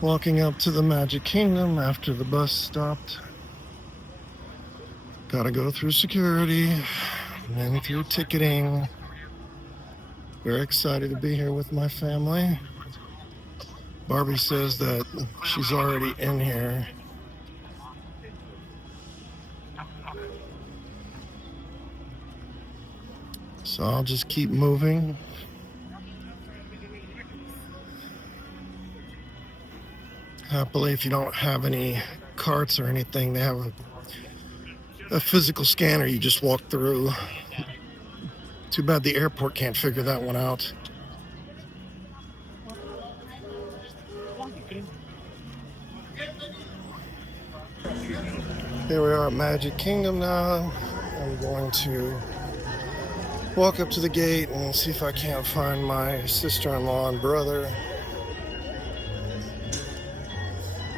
Walking up to the Magic Kingdom after the bus stopped. Gotta go through security, then through ticketing. Very excited to be here with my family. Barbie says that she's already in here. So I'll just keep moving. Happily, if you don't have any carts or anything, they have a physical scanner you just walk through. Too bad the airport can't figure that one out. Here we are at Magic Kingdom now. I'm going to walk up to the gate and see if I can't find my sister-in-law and brother.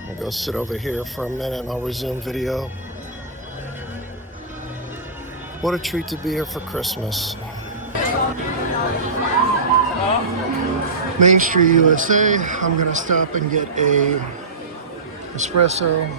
I'll go sit over here for a minute and I'll resume video. What a treat to be here for Christmas. Main Street, USA. I'm gonna stop and get a espresso.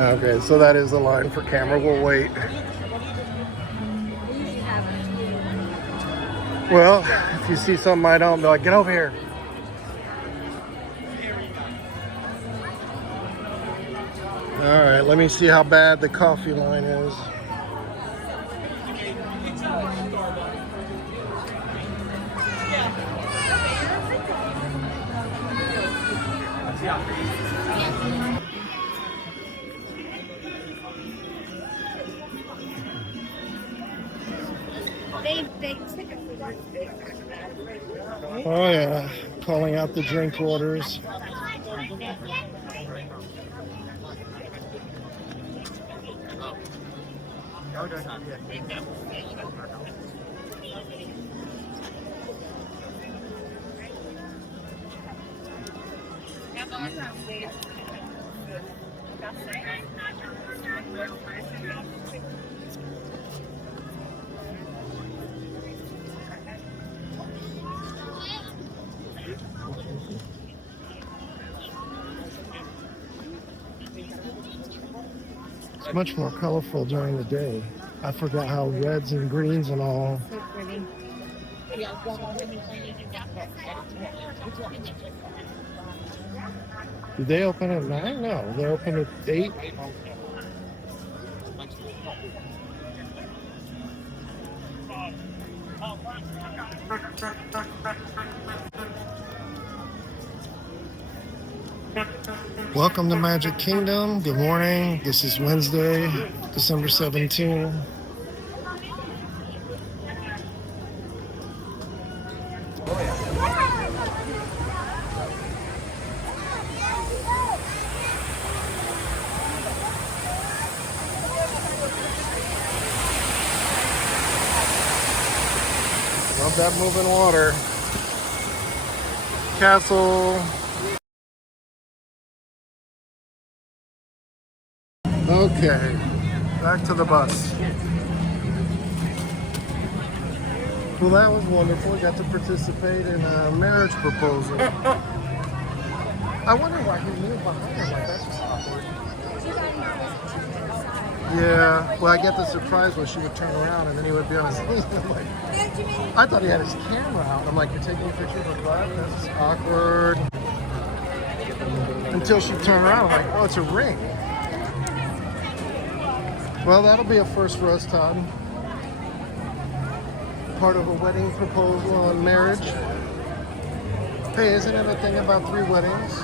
Okay, so that is the line for camera. We'll wait. Well, if you see something I don't, be like, get over here. All right, let me see how bad the coffee line is. Oh yeah, calling out the drink orders. It's much more colorful during the day. I forgot how reds and greens and all. So pretty. Did they open at 9? No, they open at 8. Welcome to Magic Kingdom. Good morning. This is Wednesday, December 17th. Love that moving water. Castle. Okay, back to the bus. Well, that was wonderful. Got to participate in a marriage proposal. I wonder why he moved behind her. Like, that's just awkward. Yeah, well, I get the surprise when she would turn around and then he would be on his knees. Like, I thought he had his camera out. I'm like, you're taking a picture of her butt? That's awkward. Until she turned around, I'm like, oh, it's a ring. Well, that'll be a first for us, Todd. Part of a wedding proposal on marriage. Hey, isn't it a thing about 3 weddings?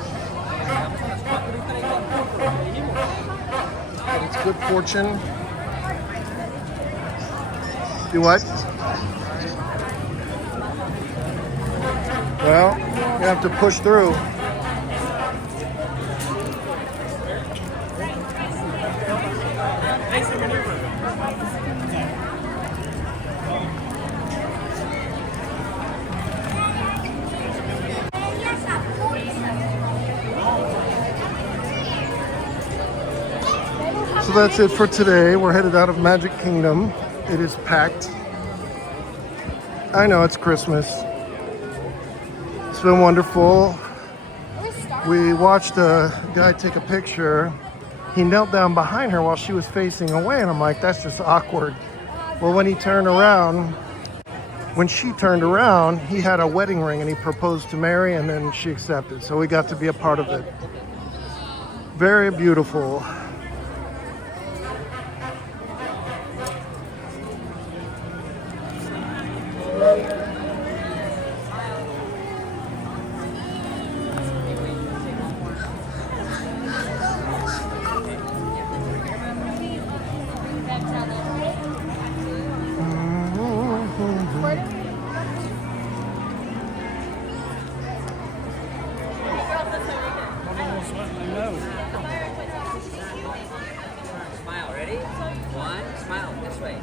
That it's good fortune. Do what? Well, you have to push through. So that's it for today. We're headed out of Magic Kingdom. It is packed. I know it's Christmas. It's been wonderful. We watched a guy take a picture. He knelt down behind her while she was facing away, and I'm like, that's just awkward. Well, when she turned around, he had a wedding ring and he proposed to Mary, and then she accepted. So we got to be a part of it. Very beautiful. Smile, ready? One, smile this way.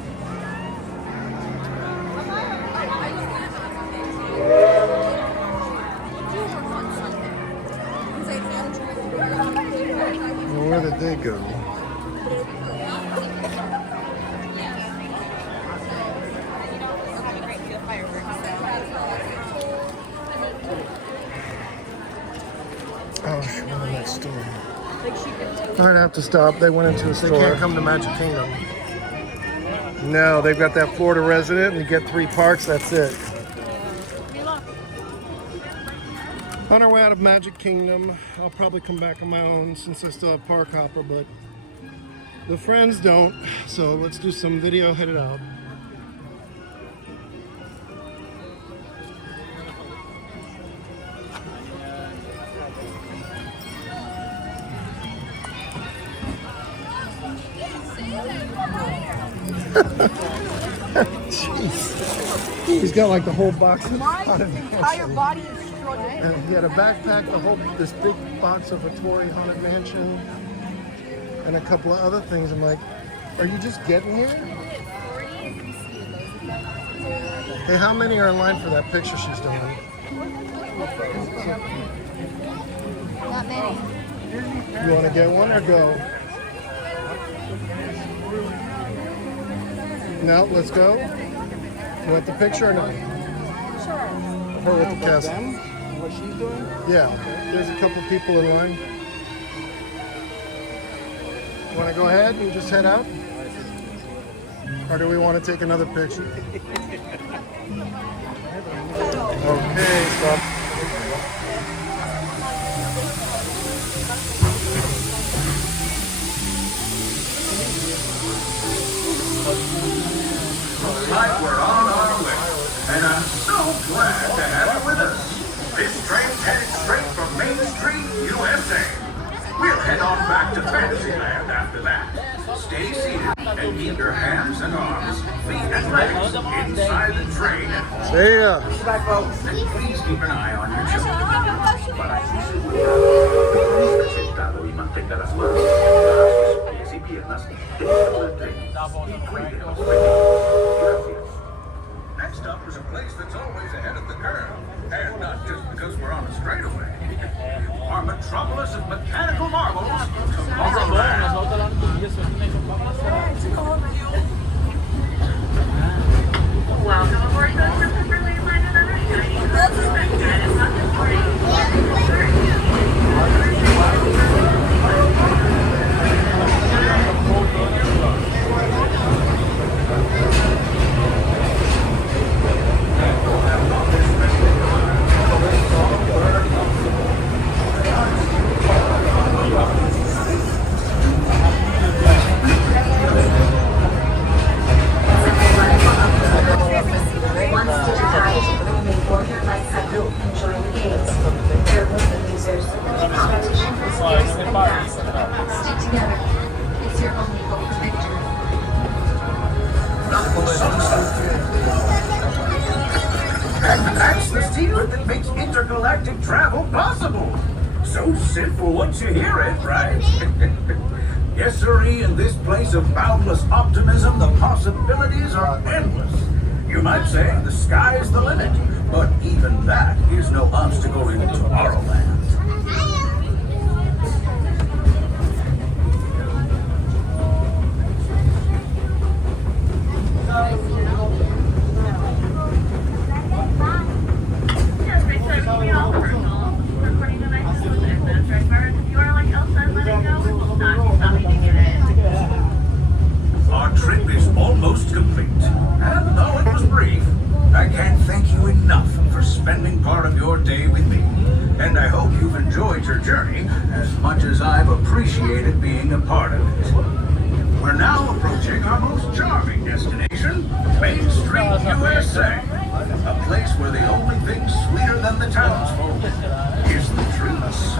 Where did they go? Oh, she went in next door. I'd have to stop. They went into a store. They can't come to Magic Kingdom. No, they've got that Florida resident, and you get 3 parks, that's it. On our way out of Magic Kingdom, I'll probably come back on my own since I still have Park Hopper, but the friends don't, so let's do some video, headed out. Jeez. He's got like the whole box of Haunted entire Mansion. body is struggling. And he had a backpack, this big box of a Tory Haunted Mansion, and a couple of other things. I'm like, are you just getting here? Hey, how many are in line for that picture she's doing? Not many. You want to get one or go? No, let's go. You want the picture or no? Sure. Her with the castle. What she's doing? Yeah, there's a couple people in line. You want to go ahead and just head out? Or do we want to take another picture? Okay, stop. Right, we're on our way, and I'm so glad to have you with us. This train's headed straight from Main Street, U.S.A. We'll head on back to Fantasyland after that. Stay seated and keep your hands and arms, feet and legs inside the train at all. See ya. Bye, folks. And please keep an eye on your children. Para sentado y mantenga las manos, pies y piernas dentro del tren. Y cuide los pequeños. Gracias. Next up is a place that's always ahead of the curve, and not just because we're on a straightaway. Our metropolis of mechanical marvels, Tomorrowland. Welcome aboard the Superly Landed on a Shining And that's the secret that makes intergalactic travel possible. So simple once you hear it, right? Yes, sirree, in this place of boundless optimism, the possibilities are endless. You might say the sky is the limit, but even that is no obstacle in Tomorrowland. adventure journey as much as I've appreciated being a part of it. We're now approaching our most charming destination, Main Street, U.S.A. A place where the only thing sweeter than the townsfolk is the treats.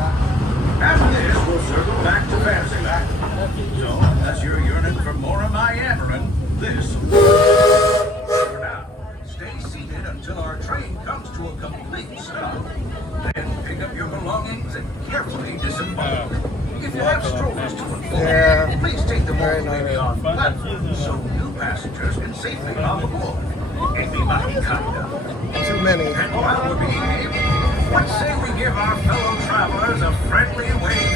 After this, we'll circle back to Fantasyland. So, unless you're yearning for more of my yammering, this for now. Stay seated until our train comes to a complete stop. Then pick up your belongings and carefully disembark. If you have strollers to unfold, please take them all the way beyond the platform so new passengers can safely hop aboard. It'd be mighty kind of. Too many. And while we're being able, let's say we give our fellow travelers a friendly wave